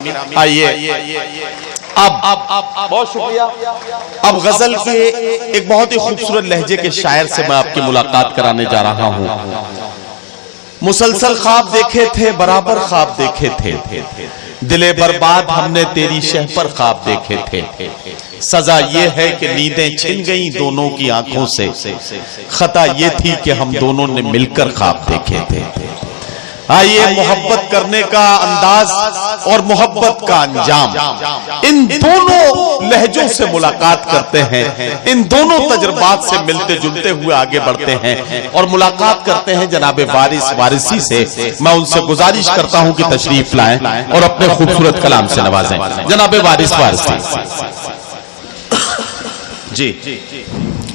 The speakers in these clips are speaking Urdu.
آئیے اب بہت شکریہ. اب غزل کے ایک بہت ہی خوبصورت لہجے کے شاعر سے میں آپ کی ملاقات کرانے جا رہا ہوں. مسلسل خواب دیکھے تھے، برابر خواب دیکھے تھے، دلے برباد ہم نے تیری شہ پر خواب دیکھے تھے. سزا یہ ہے کہ نیندیں چھن گئیں دونوں کی آنکھوں سے، خطا یہ تھی کہ ہم دونوں نے مل کر خواب دیکھے تھے. آئیے محبت کرنے کا انداز اور محبت کا انجام، ان دونوں لہجوں سے ملاقات کرتے ہیں، ان دونوں تجربات سے ملتے جلتے ہوئے آگے بڑھتے ہیں اور ملاقات کرتے ہیں جناب وارث وارثی سے. میں ان سے گزارش کرتا ہوں کہ تشریف لائیں اور اپنے خوبصورت کلام سے نوازیں. جناب وارث وارثی جی.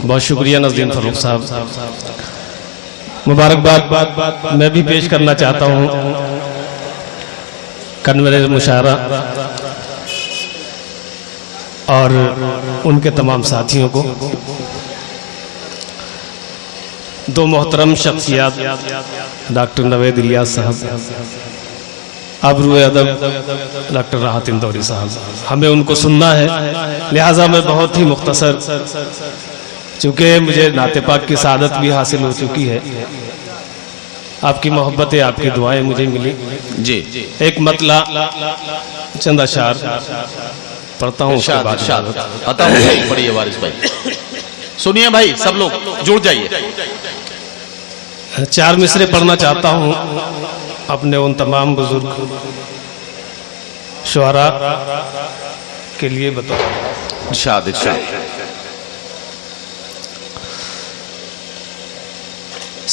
بہت شکریہ نظیم فروخ صاحب. مبارکباد میں بھی پیش کرنا چاہتا ہوں کنوینر مشاعرہ اور ان کے تمام ساتھیوں کو. دو محترم شخصیات ڈاکٹر نوید الیاس صاحب، ابرو ادب ڈاکٹر راحت اندوری صاحب، ہمیں ان کو سننا ہے، لہٰذا میں بہت ہی مختصر، چونکہ مجھے نعت پاک کی سعادت بھی حاصل ہو چکی ہے، آپ کی محبتیں، آپ کی دعائیں مجھے ملی جی. ایک مطلع چند اشعار پڑھتا ہوں. پڑھیے وارث بھائی، سنیے بھائی، سب لوگ جڑ جائیے. 4 مصرے پڑھنا چاہتا ہوں اپنے ان تمام بزرگ شعراء کے لیے بتاؤ. ارشاد ارشاد.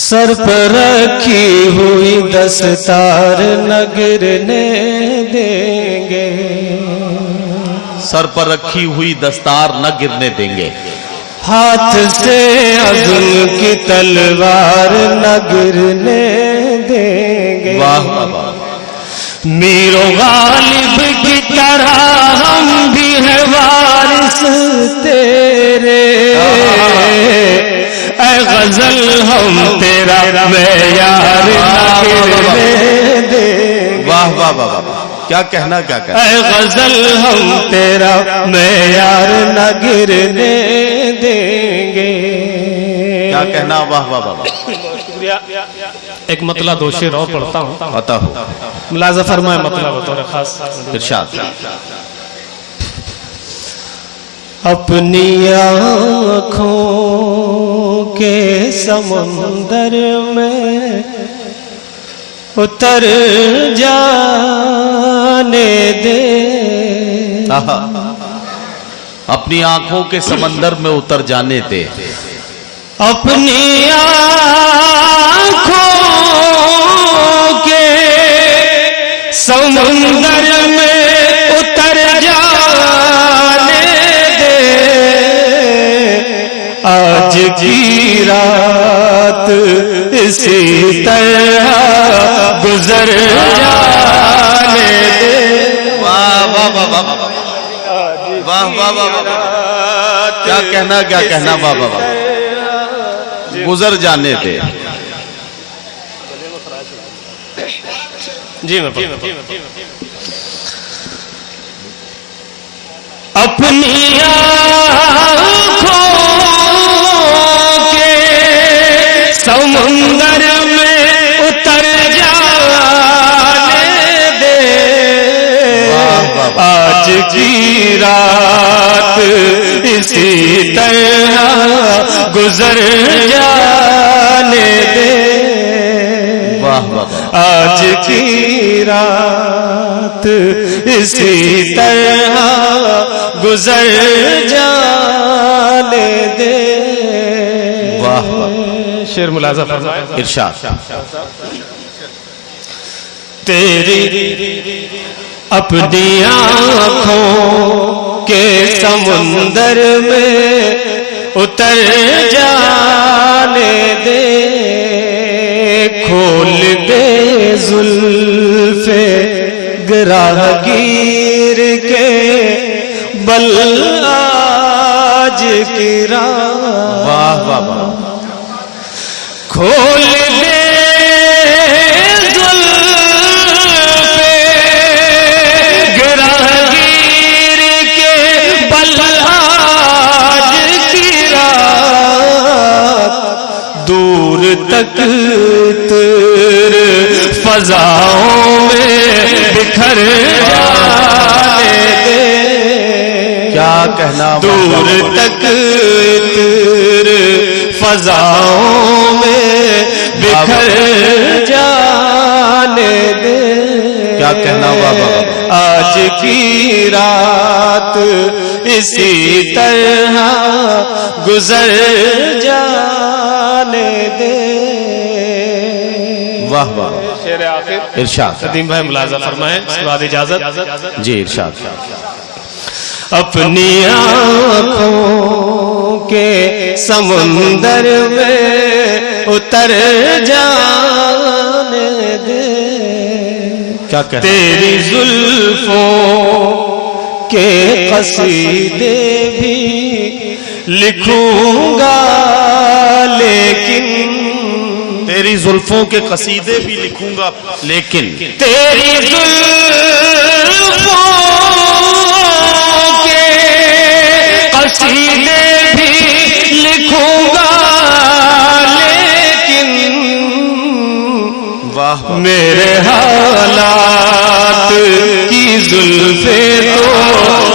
سر پر رکھی ہوئی دستار نہ گرنے دیں گے، سر پر رکھی ہوئی دستار نہ گرنے دیں گے، ہاتھ سے عزم کی تلوار نہ گرنے دیں گے. واہ واہ. میر و غالب کی طرح ہم بھی ہیں وارث تیرے، اے غزل ہم تیرا معیار نہ گرنے دیں گے. واہ واہ واہ. کیا کہنا، کیا کہنا. اے غزل ہم تیرا معیار نہ گرنے دیں گے. کیا کہنا. واہ واہ واہ. ایک مطلع 2 شعر اور پڑھتا ہوں، عطا ہو. ملاحظہ فرمائے مطلع بطور خاص. ارشاد. اپنی آنکھوں کے سمندر میں اتر جانے دے، اپنی آنکھوں کے سمندر میں اتر جانے دے، اپنی آنکھوں کے سمندر میں اتر جانے دے. آج کی رات اسی طرح گزر جانے دے. واہ واہ واہ واہ واہ واہ. کیا کہنا، کیا کہنا. واہ واہ واہ. گزر جانے دے. جی میں اپنی آنکھوں کے سمندر میں اتر جانے دے. آج کی رات اسی طرح گزر جانے دے. آج کی رات اسی طرح گزر جانے دے. شعر ملاحظہ فرمائے. ارشاد. تیری اپنی آنکھوں کے سمندر میں اتر جانے دے. کھول دے زلف گراہگیر کے بل آج کی رات. واہ واہ واہ. کھول دے زلف تک تیرے فضاؤں میں بکھر جانے دے، کیا کہنا دور تک تیرے فضاؤں میں بکھر جانے دے، کیا کہنا بابا، آج کی رات اسی طرح گزر جانے دے۔ واہ واہ، شعر آخر ارشاد، قدیم بھائی ملاحظہ فرمائیں، اس کے بعد اجازت۔ جی ارشاد۔ اپنی آنکھوں کے سمندر میں اتر جانے دے، کیا کہنا، تیری زلفوں کے قصیدے بھی لکھوں گا لیکن، تیری زلفوں کے قصیدے بھی لکھوں گا لیکن، تیری زلفوں کے قصیدے بھی لکھوں گا لیکن، واہ واہ، میرے حالات کی زلفیں تو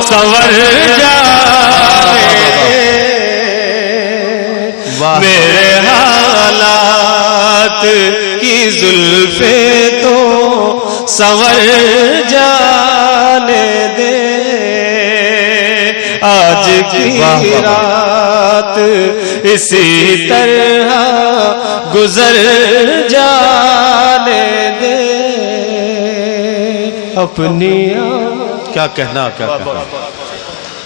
سنور جائے، واہ، میرے حالات کی زلفیں تو سنور جانے دے، آج کی رات اسی طرح گزر جانے دے، اپنی کیا کہنا، کیا کہنا،